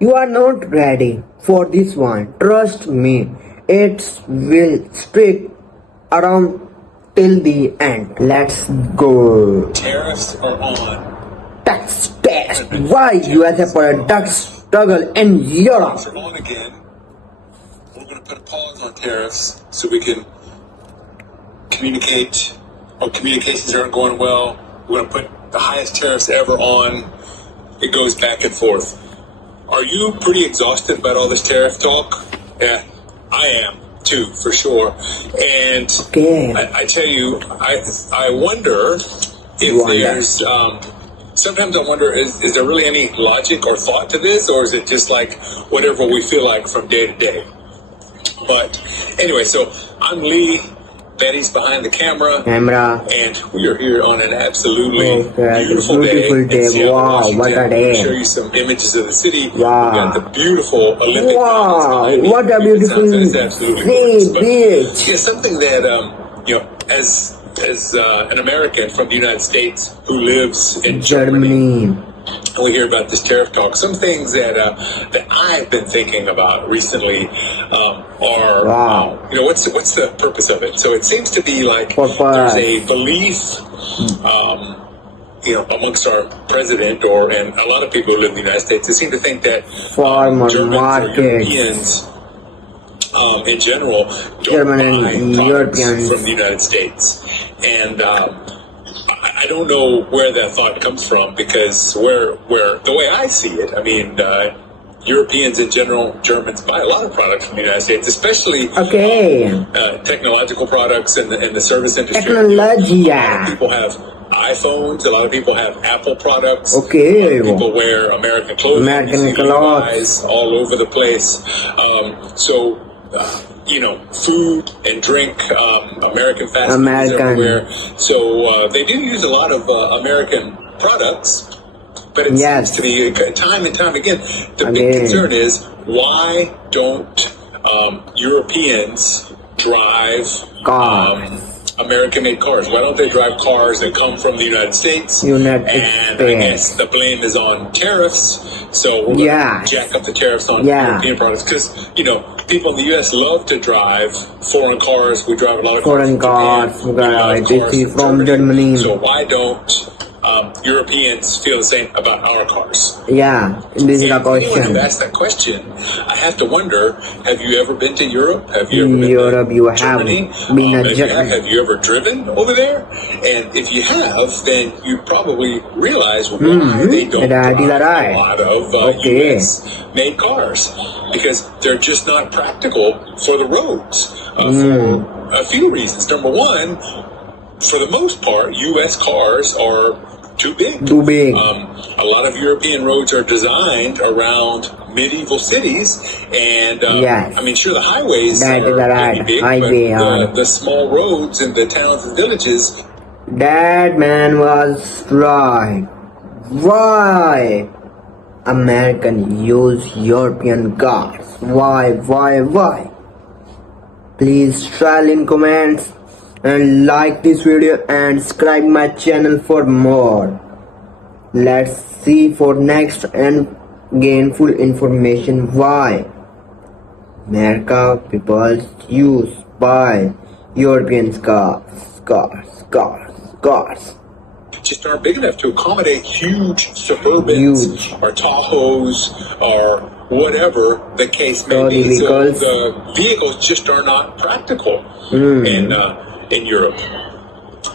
You are not ready for this one. Trust me, it will stick around till the end. Let's go. Tariffs are on. Tax test. Why USA for a tax struggle in Europe? Tariffs are on again. We're going to put a pause on tariffs so we can communicate. Our communications aren't going well. We're going to put the highest tariffs ever on. It goes back and forth. Are you pretty exhausted about all this tariff talk? Yeah, I am too, for sure. And I tell you, I wonder if there's. Sometimes I wonder, is there really any logic or thought to this, or is it just like whatever we feel like from day to day? But anyway, so I'm Lee. Betty's behind the camera, and we are here on an absolutely beautiful day. Wow, what a day! I'll show you some images of the city. Wow, we got the beautiful Olympic wow, what a beautiful beach! Yeah, something that as an American from the United States who lives in Germany. And we hear about this tariff talk. Some things that I've been thinking about recently are, what's the purpose of it? So it seems to be like there's a belief, amongst our president and a lot of people who live in the United States, they seem to think that Germans or Europeans in general don't buy products from the United States. And I don't know where that thought comes from, because where the way I see it, I mean, Europeans in general, Germans buy a lot of products from the United States, especially technological products and the service industry. Technology. A lot of people have iPhones. A lot of people have Apple products. A lot of people wear American clothes. All over the place. Food and drink, American fast food is everywhere. So they do use a lot of American products, but it seems to be time and time again. The big concern is, why don't Europeans drive American-made cars? Why don't they drive cars that come from the United States? And I guess the blame is on tariffs. So we're going to jack up the tariffs on European products, because people in the U.S. love to drive foreign cars. We drive a lot of foreign cars. From Germany. So why don't Europeans feel the same about our cars? Yeah, this is the question. To ask that question, I have to wonder: have you ever been to Europe? Have you ever been to Germany? Have you ever driven over there? And if you have, then you probably realize why they don't drive a lot of US-made cars, because they're just not practical for the roads for a few reasons. Number one, for the most part, U.S. cars are too big. A lot of European roads are designed around medieval cities, and I mean, sure, the highways are pretty big, but the small roads in the towns and villages. That man was right. Why American use European cars? Why? Please try in comments and like this video and subscribe my channel for more. Let's see for next and gain full information why America people buy European cars. Just aren't big enough to accommodate huge Suburbans or Tahoes or whatever the case may be. So the vehicles just are not practical in Europe.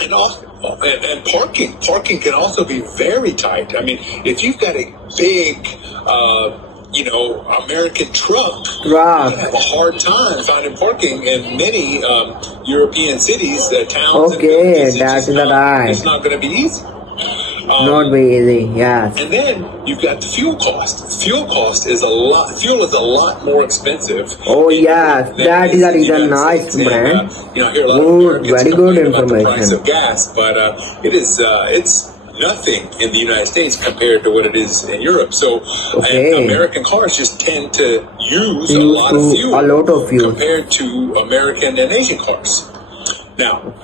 And parking can also be very tight. I mean, if you've got a big American truck, you have a hard time finding parking in many European cities, towns. It's not going to be easy. Not very easy, yes. And then you've got the fuel cost. Fuel is a lot more expensive. Oh yes, that is a reason nice, man. I hear a lot of Americans very good about the price information. of gas, but it's nothing in the United States compared to what it is in Europe. So American cars just tend to use a lot of fuel compared to American and Asian cars. Now,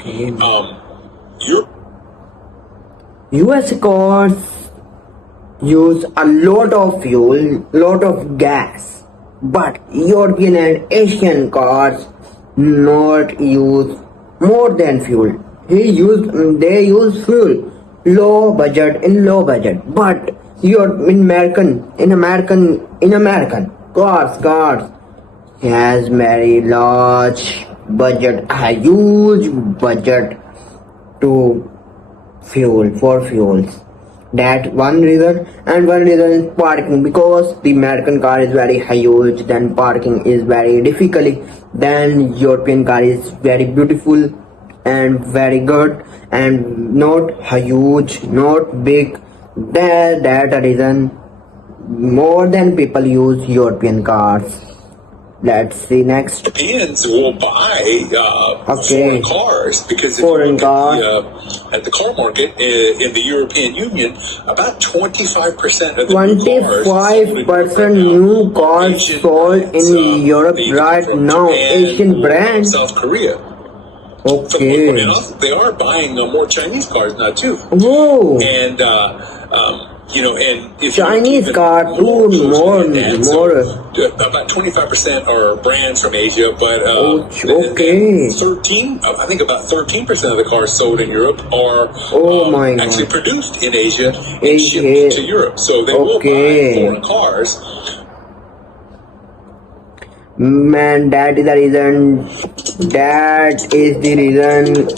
US cars use a lot of fuel, lot of gas, but European and Asian cars not use more than fuel. They use fuel low budget, but in American cars has very large budget, a huge budget to fuels. That one reason, and one reason is parking, because the American car is very huge, then parking is very difficult, then European car is very beautiful and very good and not huge, not big. That a reason more than people use European cars. Let's see next. Europeans will buy foreign cars, because if you look at the car market in the European Union, about 25% of the new cars sold in Europe right now, Asian brands. South Korea. Okay. They are buying more Chinese cars now too. Whoa. And and if Chinese car too, more. About 25% are brands from Asia, but okay. 13, I think about 13% of the cars sold in Europe are actually produced in Asia and shipped to Europe. So they will buy foreign cars. Man, that is the reason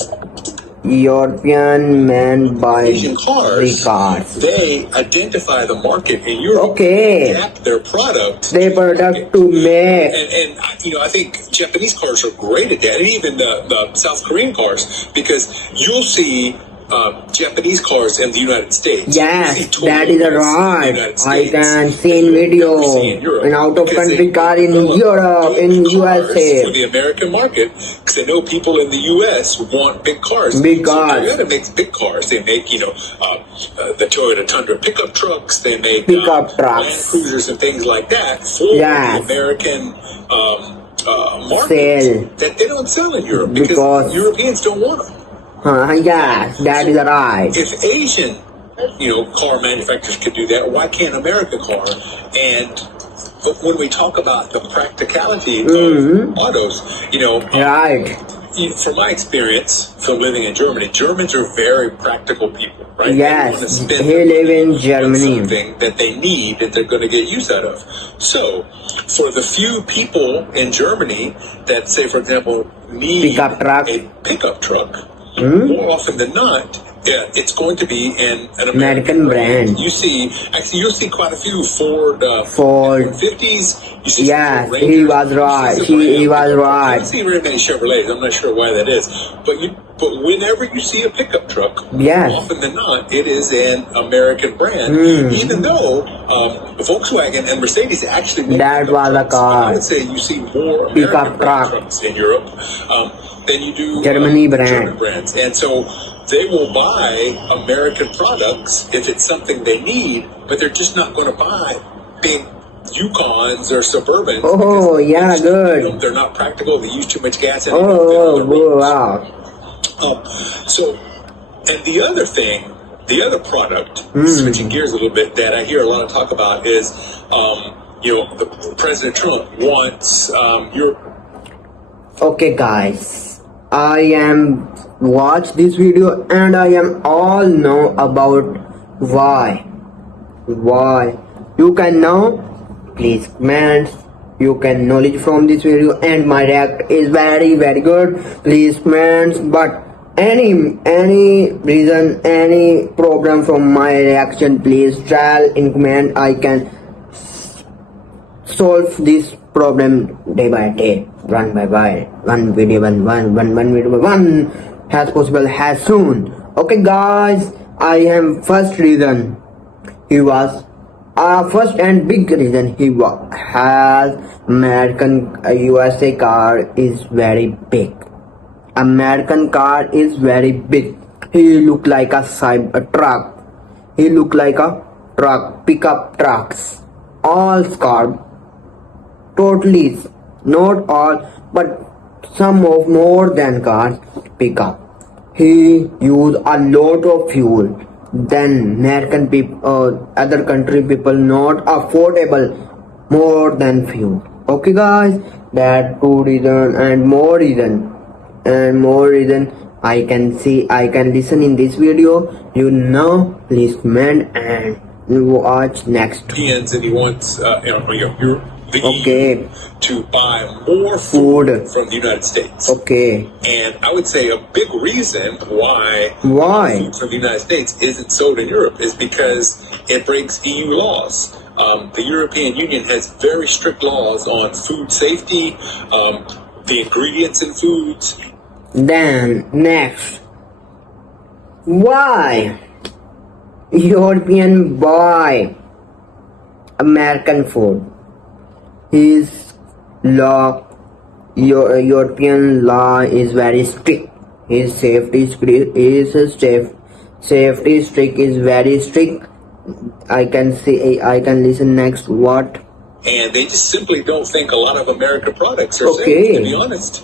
European men buy Asian cars. They identify the market in Europe. Adapt their product to make. And I think Japanese cars are great at that, and even the South Korean cars, because you'll see Japanese cars in the United States. Yes, that is right. I can see in video an out of country car in Europe, in USA. For the American market, because I know people in the US want big cars. Big cars. So Toyota makes big cars. They make the Toyota Tundra pickup trucks. They make pickup trucks, Land Cruisers, and things like that for the American market that they don't sell in Europe because Europeans don't want them. Yes, that is right. If Asian, car manufacturers could do that, why can't American car? But when we talk about the practicality of autos, from my experience from living in Germany, Germans are very practical people, right? Yes, they live in Germany. Something that they need, that they're going to get use out of. So, for the few people in Germany that say, for example, need a pickup truck, more often than not, it's going to be an American brand. You'll see quite a few Ford 50s. Yes, he was right. He was right. I don't see very many Chevrolets. I'm not sure why that is. But whenever you see a pickup truck, more often than not, it is an American brand. Even though Volkswagen and Mercedes actually make that was a car. I would say you see more American trucks in Europe than you do German brands. And so they will buy American products if it's something they need, but they're just not going to buy big Yukons or Suburbans. Oh, yeah, good. They're not practical. They use too much gas. Wow. And the other thing, the other product, switching gears a little bit, that I hear a lot of talk about is, President Trump wants Okay, guys. I am watch this video and I am all know about why you can know, please comment, you can knowledge from this video, and my react is very very good, please comment. But any reason, any problem from my reaction, please tell in comment. I can solve this problem day by day, one by one video as possible, as soon. Okay guys, I am first reason he was first and big reason he has American USA car is very big. American car is very big. He look like a truck. He look like a truck, pickup trucks, all car. Totally, not all, but some of more than cars pickup. He use a lot of fuel then American people or other country people not affordable more than few. Okay guys, that two reason and more reason I can see, I can listen in this video. Please comment and watch next. And he wants the Okay. EU to buy more food from the United States. Okay. And I would say a big reason why Why? food from the United States isn't sold in Europe is because it breaks EU laws. The European Union has very strict laws on food safety, the ingredients in foods. Then next, why European buy American food? His law, European law is very strict. His safety strict is very strict. I can listen next. What? And they just simply don't think a lot of American products are Okay. safe, to be honest.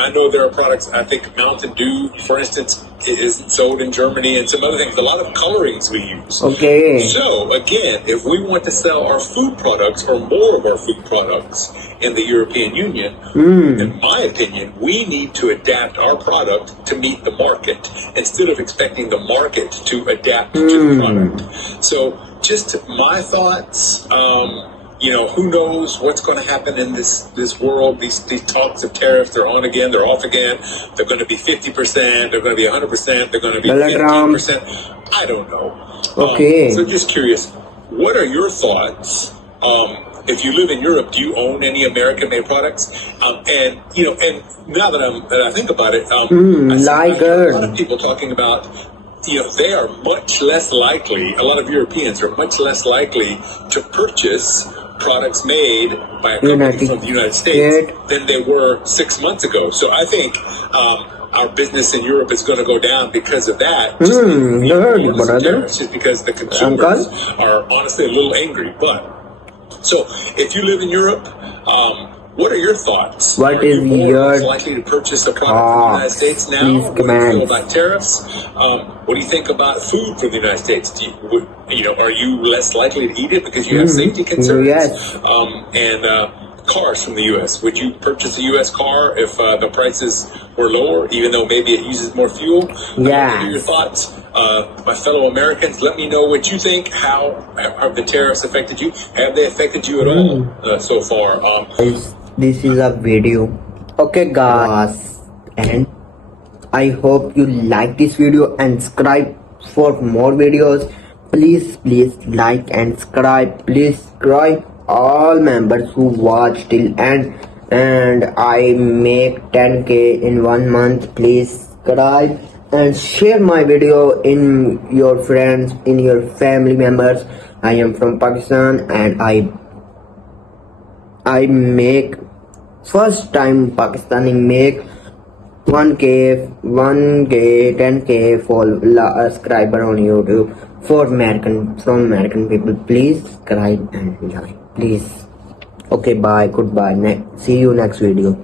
I know there are products, I think Mountain Dew, for instance, isn't sold in Germany, and some other things, a lot of colorings we use. Okay. So, again, if we want to sell our food products or more of our food products in the European Union, in my opinion, we need to adapt our product to meet the market instead of expecting the market to adapt to the product. So, just my thoughts. Who knows what's going to happen in this world? These talks of tariffs, they're on again, they're off again. They're going to be 50%, they're going to be 100%, they're going to be 15%. I don't know. Okay. So just curious, what are your thoughts? If you live in Europe, do you own any American-made products? And now that I think about it, I see a lot of people talking about. They are much less likely, a lot of Europeans are much less likely to purchase products made by a company from the United States than they were 6 months ago. So I think our business in Europe is going to go down because of that. Just because the consumers are honestly a little angry. So if you live in Europe, what are your thoughts? What are is you more your likely to purchase a product from the United States now? What do you feel about tariffs? What do you think about food from the United States? Are you less likely to eat it because you have safety concerns? Yes. Cars from the U.S. Would you purchase a U.S. car if the prices were lower, even though maybe it uses more fuel? Yeah. What are your thoughts? My fellow Americans, let me know what you think. How have the tariffs affected you? Have they affected you at all so far? This is a video. Okay guys, and I hope you like this video and subscribe for more videos. Please like and subscribe. Please subscribe all members who watch till end, and I make 10k in 1 month. Please subscribe and share my video in your friends, in your family members. I am from Pakistan and I make first time Pakistani make 1k, 10k for subscriber on YouTube from American people. Please subscribe and like, please. Okay, bye, goodbye. See you next video.